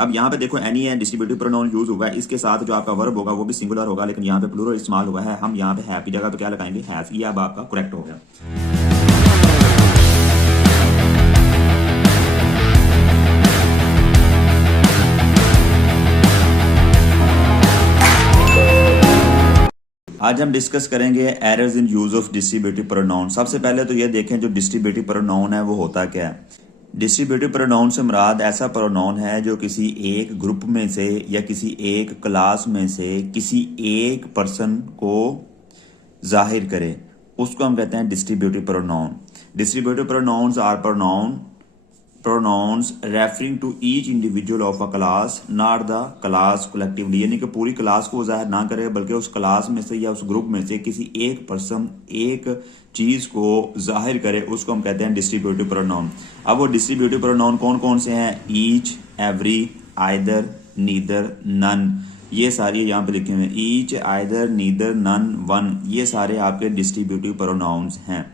अब यहाँ पे देखो एनी है डिस्ट्रीब्यूटिव प्रोनाउन यूज हुआ है, इसके साथ जो आपका वर्ब होगा वो भी सिंगुलर होगा, लेकिन यहाँ पे प्लूरल इस्तेमाल हुआ है। हम यहाँ पे हैव की जगह पे क्या लगाएंगे, हैज। ये अब आपका करेक्ट हो गया। आज हम डिस्कस करेंगे errors in use of distributive pronoun. सबसे पहले तो ये देखें जो डिस्ट्रीब्यूटिव प्रोनाउन है वो होता क्या है। डिस्ट्रीब्यूटिव प्रोनाउन से मुराद ऐसा प्रोनाउन है जो किसी एक ग्रुप में से या किसी एक क्लास में से किसी एक पर्सन को जाहिर करे, उसको हम कहते हैं distributive pronoun. Distributive pronouns are pronouns referring to each individual of a class, not the class collectively। यानी कि पूरी क्लास को जाहिर ना करे बल्कि उस क्लास में से या उस ग्रुप में से किसी एक पर्सन एक चीज को जाहिर करे, उसको हम कहते हैं डिस्ट्रीब्यूटिव प्रोनाउन। अब वो डिस्ट्रीब्यूटिव प्रोनाउन कौन कौन से हैं, each, every, either, neither, none, ये सारी यहाँ पे लिखे हुए हैं। Each, either, neither, none, one, ये सारे आपके डिस्ट्रीब्यूटिव प्रोनाउंस हैं।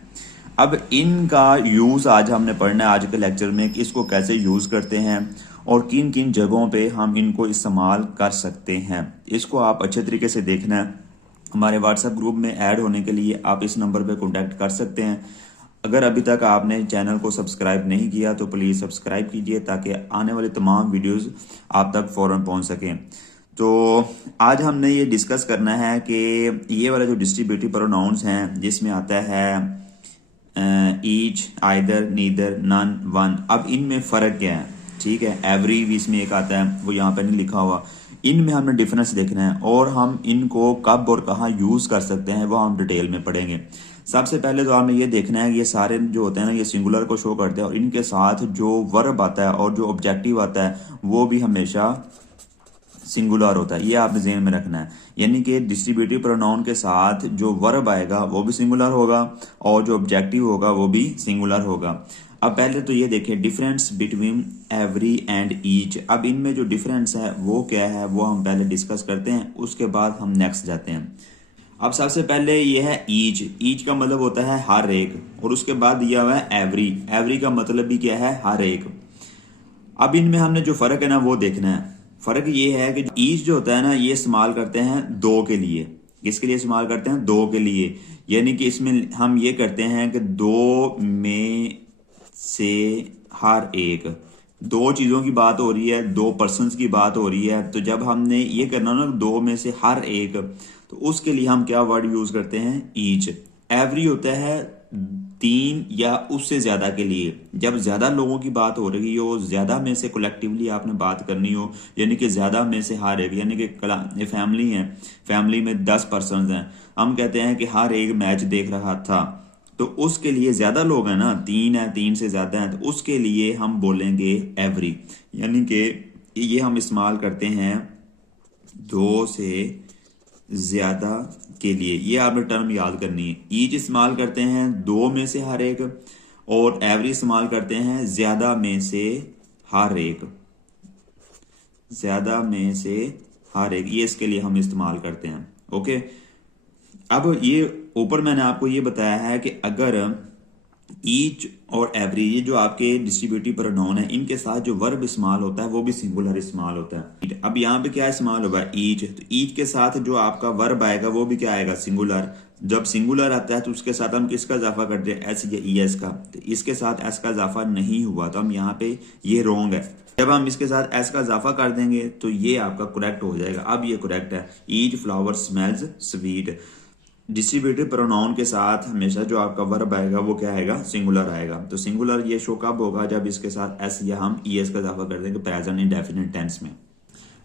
अब इनका यूज आज हमने पढ़ना है आज के लेक्चर में कि इसको कैसे यूज करते हैं और किन किन जगहों पे हम इनको इस्तेमाल कर सकते हैं। इसको आप अच्छे तरीके से देखना है। हमारे व्हाट्सएप ग्रुप में ऐड होने के लिए आप इस नंबर पे कांटेक्ट कर सकते हैं। अगर अभी तक आपने चैनल को सब्सक्राइब नहीं किया तो प्लीज सब्सक्राइब कीजिए ताकि आने वाली तमाम वीडियोज आप तक फौरन पहुंच सकें। तो आज हमने ये डिस्कस करना है कि ये वाले जो डिस्ट्रीब्यूटिव प्रोनाउंस हैं जिसमें आता है each, either, neither, none, one, अब इनमें फर्क क्या है। ठीक है, एवरी भी इसमें एक आता है, वो यहाँ पे नहीं लिखा हुआ। इनमें हमने डिफरेंस देखना है और हम इनको कब और कहाँ यूज कर सकते हैं वो हम डिटेल में पढ़ेंगे। सबसे पहले तो हमें ये देखना है कि ये सारे जो होते हैं ना ये सिंगुलर को शो करते हैं और इनके साथ जो वर्ब आता है और जो ऑब्जेक्टिव आता है वो भी हमेशा सिंगुलर होता है। ये आपने ज़हन में रखना है। यानी कि डिस्ट्रीब्यूटिव प्रोनाउन के साथ जो वर्ब आएगा वो भी सिंगुलर होगा और जो ऑब्जेक्टिव होगा वो भी सिंगुलर होगा। अब पहले तो ये देखिए difference between every and each. अब इनमें जो डिफरेंस है वो क्या है वो हम पहले डिस्कस करते हैं, उसके बाद हम नेक्स्ट जाते हैं। अब सबसे पहले ये है ईच। ईच का मतलब होता है हर एक, और उसके बाद दिया हुआ है एवरी। एवरी का मतलब भी क्या है, हर एक। अब इनमें हमने जो फर्क है ना वो देखना है। फर्क ये है कि ईच जो होता है ना ये इस्तेमाल करते हैं दो के लिए। किसके लिए इस्तेमाल करते हैं, दो के लिए। यानी कि इसमें हम ये करते हैं कि दो में से हर एक, दो चीजों की बात हो रही है, दो पर्सन्स की बात हो रही है। तो जब हमने ये करना ना दो में से हर एक, तो उसके लिए हम क्या वर्ड यूज करते हैं, ईच। एवरी होता है तीन या उससे ज्यादा के लिए। जब ज्यादा लोगों की बात हो रही हो, ज्यादा में से कलेक्टिवली आपने बात करनी हो, यानी कि ज्यादा में से हर एक, यानी कि फैमिली है, फैमिली में 10 पर्सन हैं, हम कहते हैं कि हर एक मैच देख रहा था। तो उसके लिए ज्यादा लोग हैं ना, तीन है, तीन से ज्यादा है, तो उसके लिए हम बोलेंगे एवरी। यानी कि ये हम इस्तेमाल करते हैं दो से ज्यादा के लिए। ये आपने टर्म याद करनी है। ईच इस्तेमाल करते हैं दो में से हर एक, और एवरी इस्तेमाल करते हैं ज्यादा में से हर एक। ज्यादा में से हर एक, ये इसके लिए हम इस्तेमाल करते हैं। ओके, अब ये ऊपर मैंने आपको ये बताया है कि अगर ईच और एवरी ये जो आपके डिस्ट्रीब्यूटिव प्रोनाउन है इनके साथ जो वर्ब इस्तेमाल होता है वो भी सिंगुलर इस्तेमाल होता है। अब यहाँ पे क्या इस्तेमाल होगा, ईच। तो ईच के साथ जो आपका वर्ब आएगा वो भी क्या आएगा, सिंगुलर। जब सिंगुलर आता है तो उसके साथ हम किसका इजाफा करते हैं, एस या ई एस का। तो इसके साथ एस का इजाफा नहीं हुआ तो हम यहाँ पे ये रॉन्ग है। जब हम इसके साथ एस का इजाफा कर देंगे तो ये आपका करेक्ट हो जाएगा। अब ये करेक्ट है, each flower smells sweet. Distributive pronoun के साथ हमेशा जो आपका वर्ब आएगा वो क्या आएगा, सिंगुलर आएगा। तो सिंगुलर ये शो कब होगा, जब इसके साथ एस या हम ई एस का इजाफा कर देंगे प्रेजेंट इंडेफिनिट टेंस में।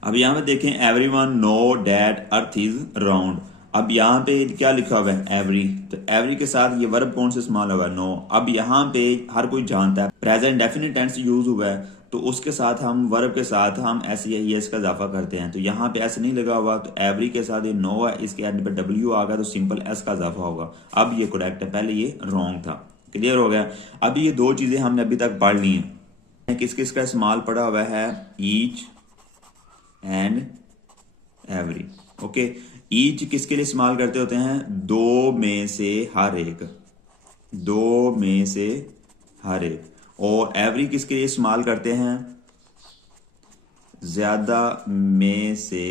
अब यहाँ पे देखें, everyone know that earth is round. अब यहाँ पे क्या लिखा हुआ है, एवरी। तो एवरी के साथ ये वर्ब कौन सा इस्तेमाल हुआ है, नो। अब यहाँ पे हर कोई जानता है प्रेजेंट इंडेफिनिट टेंस यूज हुआ है, तो उसके साथ हम वर्ब के साथ हम एस या ई एस का इजाफा करते हैं। तो यहाँ पे एस नहीं लगा हुआ, तो एवरी के साथ ये नो है, इसके एंड पे डब्ल्यू आ गया तो सिंपल एस का इजाफा होगा। अब ये करेक्ट है, पहले ये रॉन्ग था। क्लियर हो गया। अब ये दो चीजें हमने अभी तक पढ़ ली हैं। किस किस का इस्तेमाल पड़ा हुआ है, each and every. Okay, each किसके लिए इस्तेमाल करते होते हैं, दो में से हर एक, दो में से हर एक। और एवरी किसके लिए इस्तेमाल करते हैं, ज्यादा में से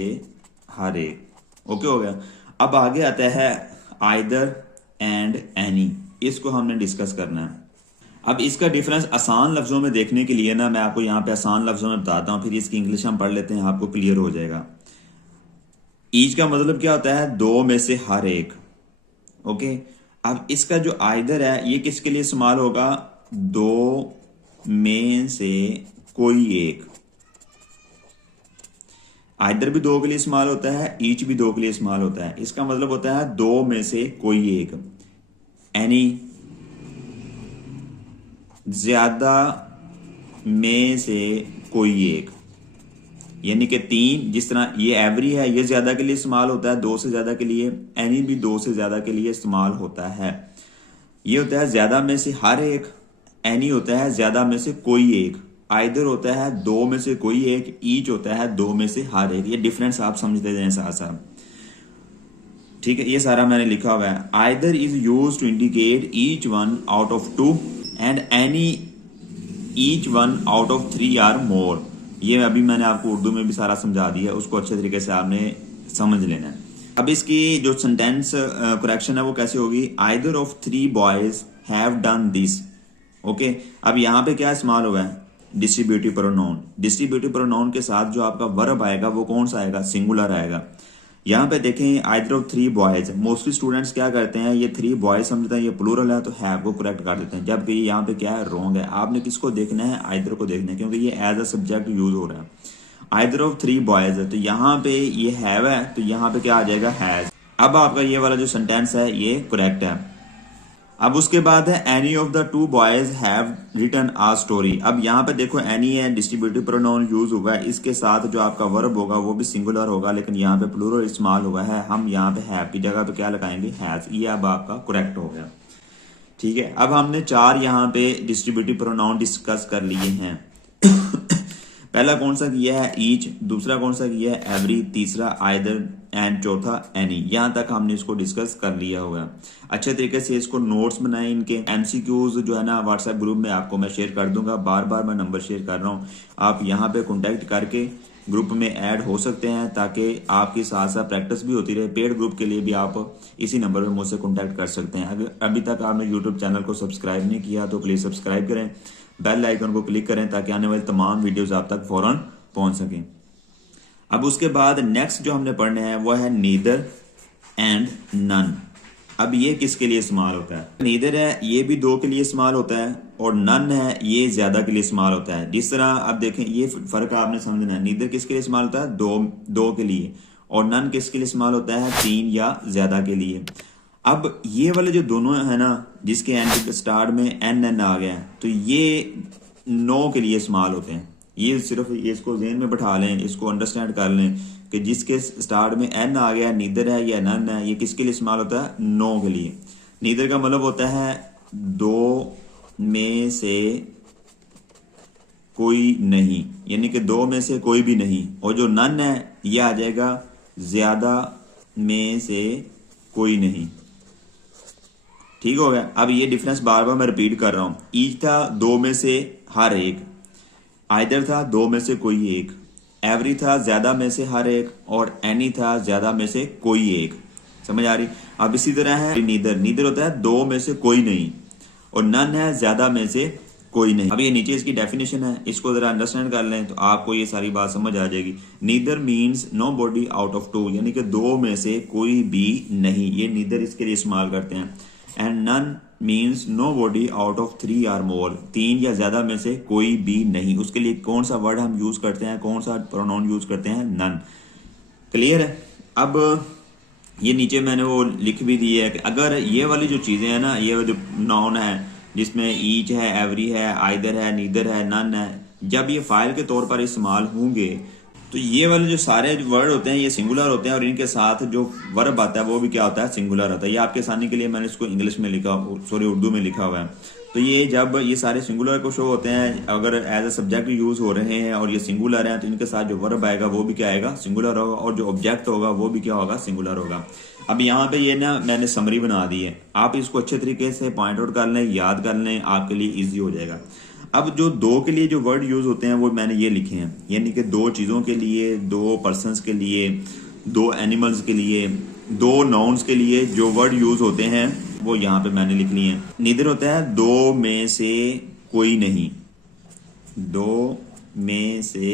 हर एक। ओके हो गया। अब आगे आता है आइदर एंड एनी, इसको हमने डिस्कस करना है। अब इसका डिफरेंस आसान लफ्जों में देखने के लिए ना मैं आपको यहाँ पे आसान लफ्जों में बताता हूँ, फिर इसकी इंग्लिश हम पढ़ लेते हैं, आपको क्लियर हो जाएगा। ईच का मतलब क्या होता है? दो में से हर एक। ओके, अब इसका जो आइदर है ये किसके लिए इस्तेमाल होगा? दो में से कोई एक। आइदर भी दो के लिए इस्तेमाल होता है, ईच भी दो के लिए इस्तेमाल होता है। इसका मतलब होता है दो में से कोई एक। एनी, ज्यादा में से कोई एक, यानी कि तीन। जिस तरह ये एवरी है, ये ज्यादा के लिए इस्तेमाल होता है, दो से ज्यादा के लिए। एनी भी दो से ज्यादा के लिए इस्तेमाल होता है। ये होता है ज्यादा में से हर एक, एनी होता है ज्यादा में से कोई एक, आइदर होता है दो में से कोई एक, ईच होता है दो में से हर एक। ये डिफरेंस आप समझते जाएं साथ साथ, ठीक है। ये सारा मैंने लिखा हुआ है। Either is use to indicate each one out of two and any each one out of three or more. ये अभी मैंने आपको उर्दू में भी सारा समझा दिया, उसको अच्छे तरीके से आपने समझ लेना है। अब इसकी जो सेंटेंस करेक्शन है वो कैसे होगी? Either of three boys have done this. Okay, अब यहाँ पे क्या इस्तेमाल हुआ है? Distributive pronoun. डिस्ट्रीब्यूटिव प्रोनाउन के साथ जो आपका वर्ब आएगा वो कौन सा आएगा? सिंगुलर आएगा। यहाँ पे देखें either of three boys, mostly students क्या करते हैं, ये थ्री बॉयज समझते हैं ये प्लूरल है तो हैव को करेक्ट कर देते हैं, जबकि यहाँ पे क्या है? रॉन्ग है। आपने किसको देखना है? आइदर को देखना है, क्योंकि ये एज अ सब्जेक्ट यूज हो रहा है। आइदर ऑफ थ्री बॉयज है तो यहाँ पे ये हैव है तो यहाँ पे क्या आ जाएगा? हैज। अब आपका ये वाला जो सेंटेंस है ये करेक्ट है। अब उसके बाद है any of the two boys have written a story. अब यहाँ पे देखो एनी है, डिस्ट्रीब्यूटिव प्रोनाउन यूज हुआ है, इसके साथ जो आपका वर्ब होगा वो भी सिंगुलर होगा, लेकिन यहाँ पे प्लूरल इस्तेमाल हुआ है। हम यहाँ पे हैव की जगह पे क्या लगाएंगे? हैज। ये अब आपका करेक्ट हो गया, ठीक है। अब हमने चार यहाँ पे डिस्ट्रीब्यूटिव प्रोनाउन डिस्कस कर लिए हैं। पहला कौन सा किया है? ईच। दूसरा कौन सा किया है? एवरी। तीसरा आइदर एंड चौथा एनी। यहां तक हमने इसको डिस्कस कर लिया हुआ है। अच्छे तरीके से इसको नोट्स बनाए, इनके एमसीक्यूज जो है ना व्हाट्सएप ग्रुप में आपको मैं शेयर कर दूंगा। बार बार मैं नंबर शेयर कर रहा हूं, आप यहां पे कॉन्टेक्ट करके ग्रुप में ऐड हो सकते हैं ताकि आपकी साथ साथ प्रैक्टिस भी होती रहे। पेड ग्रुप के लिए भी आप इसी नंबर पर मुझसे कॉन्टैक्ट कर सकते हैं। अगर अभी तक आपने यूट्यूब चैनल को सब्सक्राइब नहीं किया तो प्लीज सब्सक्राइब करें, बेल आइकन को क्लिक करें ताकि आने वाली तमाम वीडियोस आप तक फौरन पहुंच सकें। अब उसके बाद नेक्स्ट जो हमने पढ़ना है वो है नीदर एंड नन। अब ये किसके लिए इस्तेमाल होता है? नीदर है ये भी दो के लिए इस्तेमाल होता है, और नन है ये ज्यादा के लिए इस्तेमाल होता है। जिस तरह अब देखें ये फर्क आपने समझना है। नीदर किसके लिए इस्तेमाल होता है? दो के लिए, और नन किसके लिए इस्तेमाल होता है? तीन या ज्यादा के लिए। अब ये वाले जो दोनों है ना, जिसके एंड के स्टार्ट में एन आ गया, तो ये नो के लिए इस्तेमाल होते हैं। ये सिर्फ ये इसको ज़हन में बैठा लें, इसको अंडरस्टैंड कर लें कि जिसके स्टार्ट में एन आ गया, नीदर है या नन है, ये किसके लिए इस्तेमाल होता है? नो के लिए। नीदर का मतलब होता है दो में से कोई नहीं, यानी कि दो में से कोई भी नहीं। और जो नन है ये आ जाएगा ज्यादा में से कोई नहीं, ठीक हो गया। अब ये डिफरेंस बार बार मैं रिपीट कर रहा हूं। ईच था दो में से हर एक, आइदर था दो में से कोई एक, एवरी था ज्यादा में से हर एक, और एनी था ज्यादा में से कोई एक। समझ आ रही? अब इसी तरह है नीदर। नीदर होता है दो में से कोई नहीं, और नन है ज्यादा में से कोई नहीं। अब ये नीचे इसकी डेफिनेशन है, इसको जरा अंडरस्टैंड कर लें तो आपको ये सारी बात समझ आ जाएगी। Neither means nobody out of two, यानी कि दो में से कोई भी नहीं, ये नीदर इसके लिए इस्तेमाल करते हैं। And none means nobody out of three or more, तीन या ज्यादा में से कोई भी नहीं। उसके लिए कौन सा वर्ड हम यूज करते हैं, कौन सा प्रोनाउन यूज करते हैं? नन। क्लियर है? अब ये नीचे मैंने वो लिख भी दी है कि अगर ये वाली जो चीजें हैं ना, ये जो नाउन है जिसमें ईच है, एवरी है, आइदर है, नीदर है, नन है, जब ये फाइल के तौर पर इस्तेमाल होंगे तो ये वाले जो सारे वर्ड होते हैं ये सिंगुलर होते हैं, और इनके साथ जो वर्ब आता है वो भी क्या होता है? सिंगुलर होता है। ये आपके आसानी के लिए मैंने इसको इंग्लिश में लिखा, सॉरी उर्दू में लिखा हुआ है। तो ये जब ये सारे सिंगुलर को शो होते हैं, अगर एज अ सब्जेक्ट यूज हो रहे हैं और ये सिंगुलर है, तो इनके साथ जो वर्ब आएगा वो भी क्या आएगा? सिंगुलर होगा, और जो ऑब्जेक्ट होगा वो भी क्या होगा? सिंगुलर होगा। अब यहाँ पे ये ना मैंने समरी बना दी है, आप इसको अच्छे तरीके से पॉइंट आउट कर लें, याद कर लें, आपके लिए ईजी हो जाएगा। अब जो दो के लिए जो वर्ड यूज होते हैं वो मैंने ये लिखे हैं, यानी कि दो चीजों के लिए, दो पर्सन्स के लिए, दो एनिमल्स के लिए, दो नाउन्स के लिए जो वर्ड यूज होते हैं वो यहाँ पे मैंने लिख लिए हैं। नीदर होता है दो में से कोई नहीं, दो में से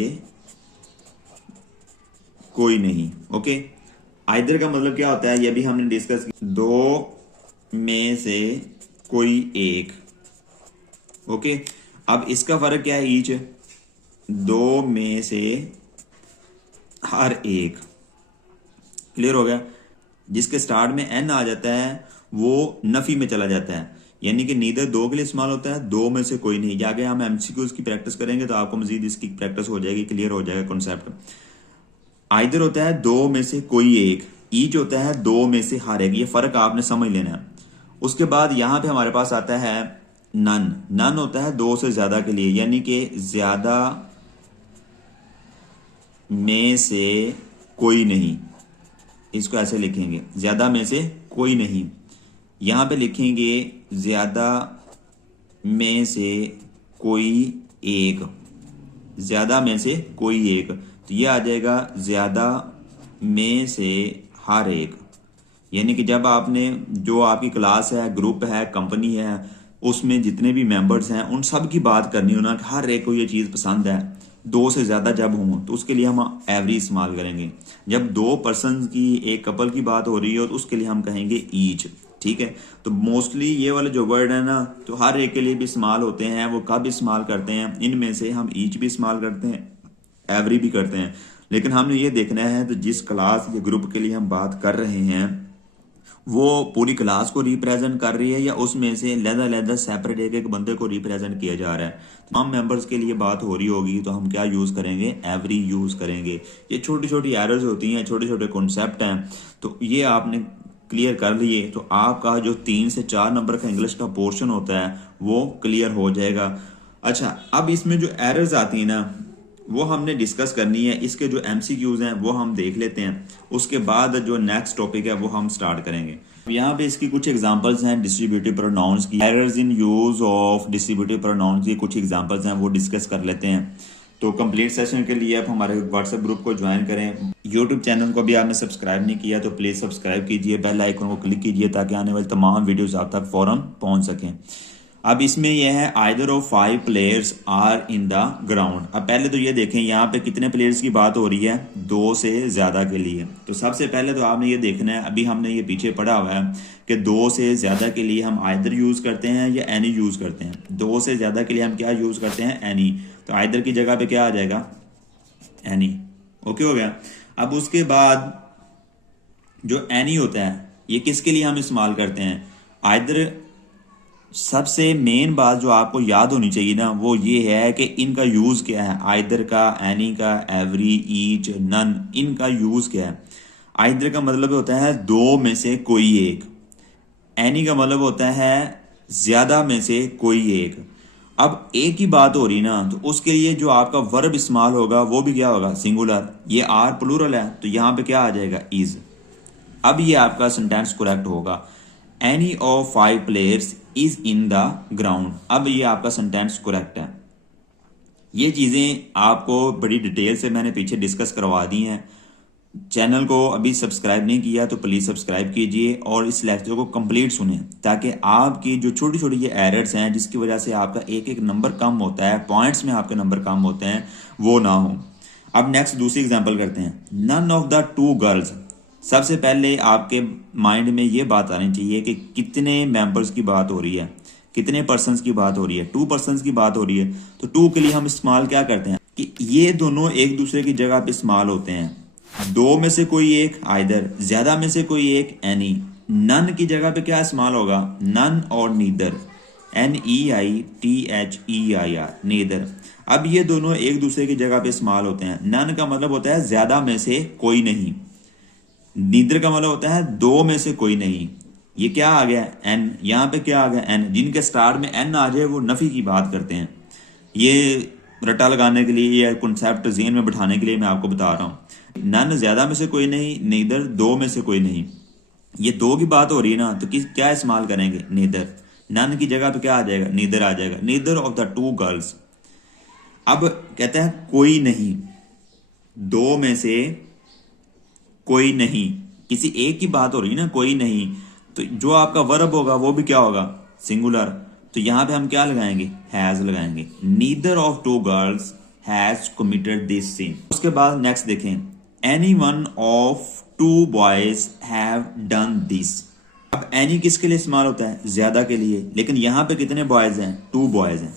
कोई नहीं। ओके, आइदर का मतलब क्या होता है ये भी हमने डिस्कस किया, दो में से कोई एक। ओके, अब इसका फर्क क्या है, ईच, दो में से हर एक। क्लियर हो गया। जिसके स्टार्ट में एन आ जाता है वो नफी में चला जाता है, यानी कि नीदर दो के लिए इस्तेमाल होता है, दो में से कोई नहीं। आगे हम एमसीक्यूज की प्रैक्टिस करेंगे तो आपको मजीद इसकी प्रैक्टिस हो जाएगी, क्लियर हो जाएगा कॉन्सेप्ट। आइदर होता है दो में से कोई एक, ईच होता है दो में से हर एक। ये फर्क आपने समझ लेना है। उसके बाद यहां पे हमारे पास आता है नन। नन होता है दो से ज्यादा के लिए, यानी कि ज्यादा में से कोई नहीं। इसको ऐसे लिखेंगे, ज्यादा में से कोई नहीं। यहां पे लिखेंगे ज्यादा में से कोई एक, ज्यादा में से कोई एक, तो ये आ जाएगा ज्यादा में से हर एक। यानी कि जब आपने जो आपकी क्लास है, ग्रुप है, कंपनी है, उसमें जितने भी मेंबर्स हैं उन सब की बात करनी हो ना, कि हर एक को ये चीज पसंद है, दो से ज्यादा जब हो तो उसके लिए हम एवरी इस्तेमाल करेंगे। जब दो पर्सन की, एक कपल की बात हो रही हो तो उसके लिए हम कहेंगे ईच। ठीक है, तो मोस्टली ये वाले जो वर्ड है ना, तो हर एक के लिए भी इस्तेमाल होते हैं। वो कब इस्तेमाल करते हैं, इनमें से हम ईच भी इस्तेमाल करते हैं, एवरी भी करते हैं। लेकिन हमने ये देखना है तो जिस क्लास या ग्रुप के लिए हम बात कर रहे हैं वो पूरी क्लास को रिप्रेजेंट कर रही है या उसमें से लहदा सेपरेट एक एक बंदे को रिप्रेजेंट किया जा रहा है। तमाम मेंबर्स के लिए बात हो रही होगी तो हम क्या यूज करेंगे, एवरी यूज करेंगे। ये छोटी छोटी एरर्स होती हैं, छोटे छोटे कॉन्सेप्ट हैं, तो ये आपने क्लियर कर लिए तो आपका जो 3 से 4 नंबर का इंग्लिश का पोर्शन होता है वो क्लियर हो जाएगा। अच्छा, अब इसमें जो एरर्स आती है ना वो हमने डिस्कस करनी है। इसके जो एमसीक्यूज हैं वो हम देख लेते हैं, उसके बाद जो नेक्स्ट टॉपिक है वो हम स्टार्ट करेंगे। यहाँ पे इसकी कुछ एग्जांपल्स हैं डिस्ट्रीब्यूटिव प्रोनाउंस की, errors in use of distributive pronounce की कुछ एग्जांपल्स हैं वो डिस्कस कर लेते हैं। तो कंप्लीट सेशन के लिए आप हमारे व्हाट्सएप ग्रुप को ज्वाइन करें। यूट्यूब चैनल को भी आपने सब्सक्राइब नहीं किया तो प्लीज सब्सक्राइब कीजिए, बेल आइकन को क्लिक कीजिए ताकि आने वाली तमाम वीडियोस आप तक फौरन पहुंच सकें। अब इसमें यह है either of 5 players are in the ground. अब पहले तो ये देखें यहाँ पे कितने प्लेयर्स की बात हो रही है, 2 से ज्यादा के लिए। तो सबसे पहले तो आपने ये देखना है, अभी हमने ये पीछे पढ़ा हुआ है कि 2 से ज्यादा के लिए हम आइदर यूज करते हैं या एनी यूज करते हैं। 2 से ज्यादा के लिए हम क्या यूज करते हैं, एनी। तो आइदर की जगह पे क्या आ जाएगा, एनी। ओके हो गया। अब उसके बाद जो एनी होता है ये किसके लिए हम इस्तेमाल करते हैं, आइदर। सबसे मेन बात जो आपको याद होनी चाहिए ना वो ये है कि इनका यूज क्या है, आइदर का, एनी का, एवरी, ईच, नन, इनका यूज क्या है। आइदर का मतलब होता है 2 में से कोई एक, एनी का मतलब होता है ज्यादा में से कोई एक। अब एक ही बात हो रही ना तो उसके लिए जो आपका वर्ब इस्तेमाल होगा वो भी क्या होगा, सिंगुलर। ये आर प्लूरल है तो यहां पे क्या आ जाएगा, इज। अब ये आपका सेंटेंस करेक्ट होगा, any of 5 players is in the ground. अब ये आपका सेंटेंस करेक्ट है। ये चीजें आपको बड़ी डिटेल से मैंने पीछे डिस्कस करवा दी हैं। चैनल को अभी सब्सक्राइब नहीं किया तो प्लीज सब्सक्राइब कीजिए और इस लेक्चर को कंप्लीट सुने ताकि आपकी जो छोटी छोटी ये एरर्स हैं जिसकी वजह से आपका एक एक नंबर कम होता है, पॉइंट्स में आपके नंबर कम होते हैं, वो ना हो। अब नेक्स्ट दूसरी एग्जांपल करते हैं, नन ऑफ द 2 गर्ल्स। सबसे पहले आपके माइंड में ये बात आनी चाहिए कि कितने मेंबर्स की बात हो रही है, कितने पर्सन्स की बात हो रही है। 2 पर्सन्स की बात हो रही है तो 2 के लिए हम इस्तेमाल क्या करते हैं कि ये दोनों एक दूसरे की जगह पे इस्तेमाल होते हैं। 2 में से कोई एक आइदर, ज्यादा में से कोई एक एनी। नन की जगह पे क्या इस्तेमाल होगा, नन और नीदर, NEITHEIR, नीदर। अब ये दोनों एक दूसरे की जगह पे इस्तेमाल होते हैं। नन का मतलब होता है ज्यादा में से कोई नहीं, नीदर का मतलब होता है 2 में से कोई नहीं। ये क्या आ गया, एन। यहाँ पे क्या आ गया, एन। जिनके स्टार्ट में एन आ जाए वो नफी की बात करते हैं। ये रटा लगाने के लिए या कॉन्सेप्ट ज़हन में बिठाने के लिए मैं आपको बता रहा हूँ। नन ज्यादा में से कोई नहीं, नीदर 2 में से कोई नहीं। ये 2 की बात हो रही है ना तो क्या इस्तेमाल करेंगे, नीदर। नन की जगह पे क्या आ जाएगा, नीदर आ जाएगा, neither of the to girls. अब कहते हैं कोई नहीं, दो में से कोई नहीं, किसी एक की बात हो रही है ना, कोई नहीं, तो जो आपका वर्ब होगा वो भी क्या होगा, सिंगुलर। तो यहां पे हम क्या लगाएंगे, हैज लगाएंगे। Neither of two girls has committed this sin. उसके बाद नेक्स्ट देखें, any one of two boys have done this. अब एनी किसके लिए इस्तेमाल होता है, ज्यादा के लिए, लेकिन यहां पे कितने बॉयज हैं, टू बॉयज हैं,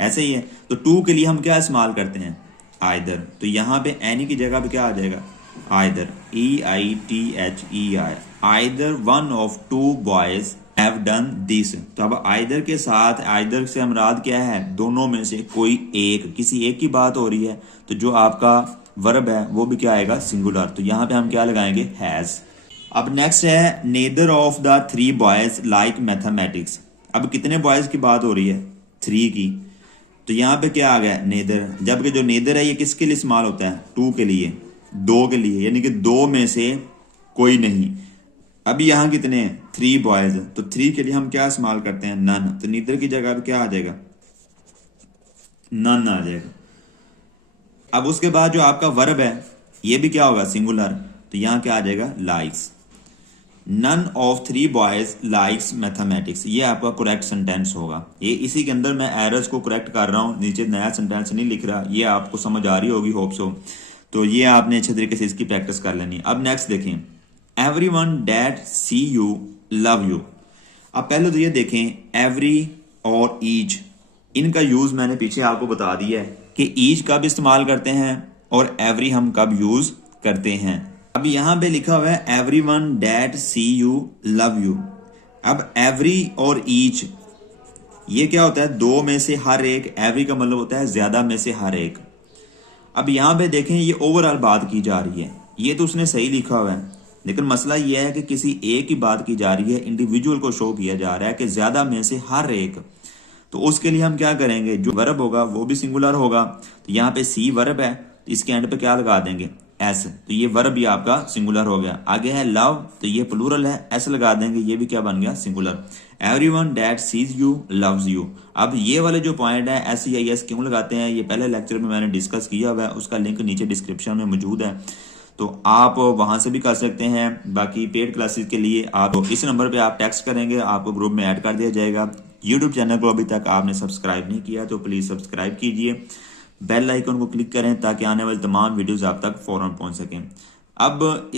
ऐसे ही है। तो टू के लिए हम क्या इस्तेमाल करते हैं, आइदर। तो यहां पे एनी की जगह पे क्या आ जाएगा, either, EITHER, either one of two boys have done this. तो अब आइदर के साथ, आइदर से मुराद क्या है, दोनों में से कोई एक, किसी एक की बात हो रही है, तो जो आपका वर्ब है वो भी क्या आएगा, सिंगुलर। तो यहां पे हम क्या लगाएंगे, हैज। अब नेक्स्ट है, neither of the three boys like mathematics. अब कितने बॉयज की बात हो रही है, 3 की। तो यहां पे क्या आ गया, नेदर, जबकि जो नेदर है ये किसके लिए इस्तेमाल होता है, 2 के लिए, 2 के लिए, यानी कि 2 में से कोई नहीं। अभी यहां कितने हैं, 3 बॉयज, तो 3 के लिए हम क्या इस्तेमाल करते हैं, नन। तो नीदर की जगह पे क्या आ जाएगा, नन आ जाएगा। अब उसके बाद जो आपका वर्ब है ये भी क्या होगा, सिंगुलर। तो यहां क्या आ जाएगा, likes. None of 3 boys likes mathematics, ये आपका करेक्ट सेंटेंस होगा। ये इसी के अंदर मैं एरर्स को करेक्ट कर रहा हूं, नीचे नया सेंटेंस नहीं लिख रहा, ये आपको समझ आ रही होगी, होप सो। तो ये आपने अच्छे तरीके से इसकी प्रैक्टिस कर लेनी है। अब नेक्स्ट देखें, everyone that see you love you. अब पहले तो ये देखें, एवरी और ईच, इनका यूज मैंने पीछे आपको बता दिया है कि ईच कब इस्तेमाल करते हैं और एवरी हम कब यूज करते हैं। अब यहां पे लिखा हुआ है everyone that see you love you. अब एवरी और ईच ये क्या होता है, 2 में से हर एक, एवरी का मतलब होता है ज्यादा में से हर एक। अब यहां पे देखें, ये ओवरऑल बात की जा रही है, ये तो उसने सही लिखा हुआ है, लेकिन मसला यह है कि किसी एक की बात की जा रही है, इंडिविजुअल को शो किया जा रहा है कि ज्यादा में से हर एक। तो उसके लिए हम क्या करेंगे, जो वर्ब होगा वो भी सिंगुलर होगा। तो यहाँ पे सी वर्ब है, तो इसके एंड पे क्या लगा देंगे, एस। तो ये वर्ब भी आपका सिंगुलर हो गया। आगे है लव, तो ये प्लूरल है, एस लगा देंगे, ये भी क्या बन गया, singular. Everyone that sees you loves you. अब ये वाले जो पॉइंट है, SEIS क्यों लगाते हैं, ये पहले लेक्चर में मैंने डिस्कस किया हुआ है, उसका लिंक नीचे डिस्क्रिप्शन में मौजूद है, तो आप वहां से भी कर सकते हैं। बाकी पेड क्लासेस के लिए आप इस नंबर पे आप टेक्स्ट करेंगे, आपको ग्रुप में ऐड कर दिया जाएगा। यूट्यूब चैनल को अभी तक आपने सब्सक्राइब नहीं किया तो प्लीज सब्सक्राइब कीजिए, बेल आइकन को क्लिक करें ताकि आने वाली तमाम वीडियोस आप तक फौरन पहुंच सकें। अब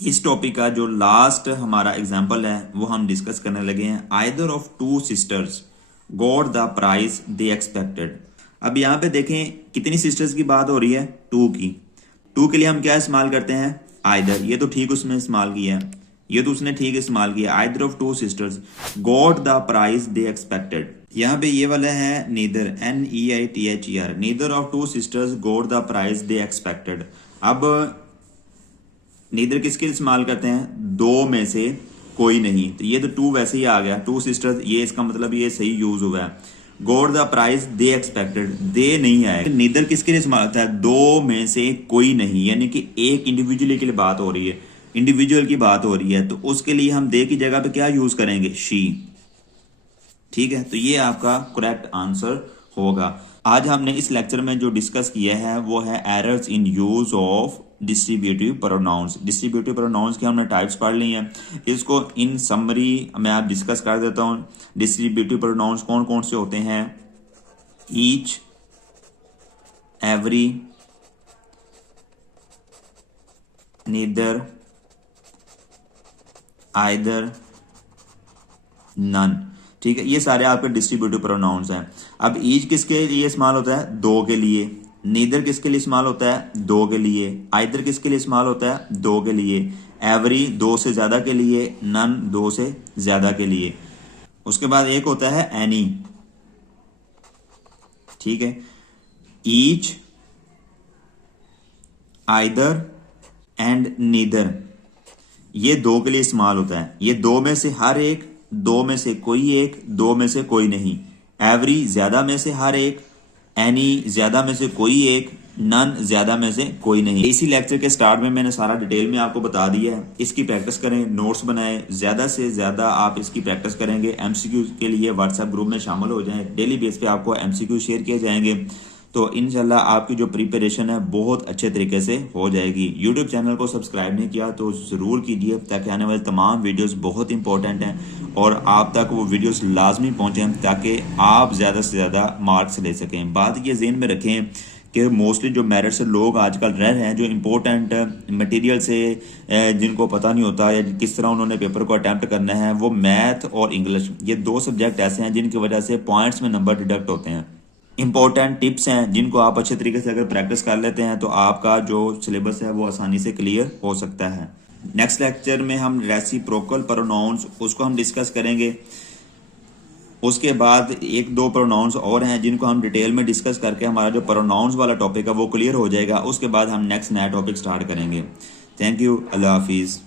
इस टॉपिक का जो लास्ट हमारा एग्जाम्पल है वो हम डिस्कस करने लगे हैं। Either of two sisters got the prize they expected. अब यहाँ पे देखें कितनी सिस्टर्स की बात हो रही है, 2 की। 2 के लिए हम क्या इस्तेमाल करते हैं, आइदर। ये तो ठीक उसमें इस्तेमाल किया है, ये तो उसने ठीक इस्तेमाल किया। Either of two sisters got the prize they expected. यहाँ पे ये वाला है neither, NEITHER, neither of two sisters got the prize they expected. अब नीदर किसके लिए इस्तेमाल करते हैं, 2 में से कोई नहीं। तो ये तो 2 वैसे ही आ गया, टू सिस्टर्स, ये इसका मतलब ये सही यूज हुआ है। Got the prize they expected, they नहीं आएगा। नीदर किसके लिए इस्तेमाल होता है, 2 में से कोई नहीं, यानी कि एक इंडिविजुअली के लिए बात हो रही है, इंडिविजुअल की बात हो रही है, तो उसके लिए हम दे की जगह पे क्या यूज करेंगे, शी। ठीक है, तो ये आपका करेक्ट आंसर होगा। आज हमने इस लेक्चर में जो डिस्कस किया है वो है errors in use of distributive pronounce. Distributive pronounce की हमने टाइप्स पढ़ ली हैं, इसको इन समरी मैं आप डिस्कस कर देता हूं। डिस्ट्रीब्यूटिव प्रोनाउंस कौन कौन से होते हैं, each, every, neither, either, none. ठीक है, ये सारे आपके डिस्ट्रीब्यूटिव प्रोनाउंस हैं। अब ईच किसके लिए इस्तेमाल होता है, 2 के लिए। नीदर किसके लिए इस्तेमाल होता है, 2 के लिए। आइदर किसके लिए इस्तेमाल होता है, 2 के लिए। एवरी 2 से ज्यादा के लिए, नन 2 से ज्यादा के लिए। उसके बाद एक होता है एनी। ठीक है, ईच, आइदर एंड नीदर, ये 2 के लिए इस्तेमाल होता है। ये 2 में से हर एक, 2 में से कोई एक, 2 में से कोई नहीं। एवरी ज्यादा में से हर एक, एनी ज्यादा में से कोई एक, नन, ज्यादा में से कोई नहीं। इसी लेक्चर के स्टार्ट में मैंने सारा डिटेल में आपको बता दिया है। इसकी प्रैक्टिस करें, नोट्स बनाएं, ज्यादा से ज्यादा आप इसकी प्रैक्टिस करेंगे। एमसीक्यू के लिए व्हाट्सएप ग्रुप में शामिल हो जाएं, डेली बेस पे आपको एमसीक्यू शेयर किए जाएंगे, तो इंशाल्लाह आपकी जो प्रिपरेशन है बहुत अच्छे तरीके से हो जाएगी। यूट्यूब चैनल को सब्सक्राइब नहीं किया तो ज़रूर कीजिए, ताकि आने वाले तमाम वीडियोस बहुत इंपॉर्टेंट हैं और आप तक वो वीडियोस लाजमी पहुंचें, ताकि आप ज़्यादा से ज़्यादा मार्क्स ले सकें। बात ये ज़हन में रखें कि मोस्टली जो मेरिट से लोग आजकल रह रहे हैं, जो इम्पोर्टेंट मटेरियल से जिनको पता नहीं होता या किस तरह उन्होंने पेपर को अटैम्प्ट करना है, वो मैथ और इंग्लिश, ये दो सब्जेक्ट ऐसे हैं जिनकी वजह से पॉइंट्स में नंबर डिडक्ट होते हैं। इंपॉर्टेंट टिप्स हैं जिनको आप अच्छे तरीके से अगर प्रैक्टिस कर लेते हैं तो आपका जो सिलेबस है वो आसानी से क्लियर हो सकता है। नेक्स्ट लेक्चर में हम रेसिप्रोकल प्रोनाउंस उसको हम डिस्कस करेंगे। उसके बाद एक दो प्रोनाउंस और हैं जिनको हम डिटेल में डिस्कस करके हमारा जो प्रोनाउंस वाला टॉपिक है वो क्लियर हो जाएगा। उसके बाद हम नेक्स्ट नया टॉपिक स्टार्ट करेंगे। थैंक यू, अल्लाह हाफिज़।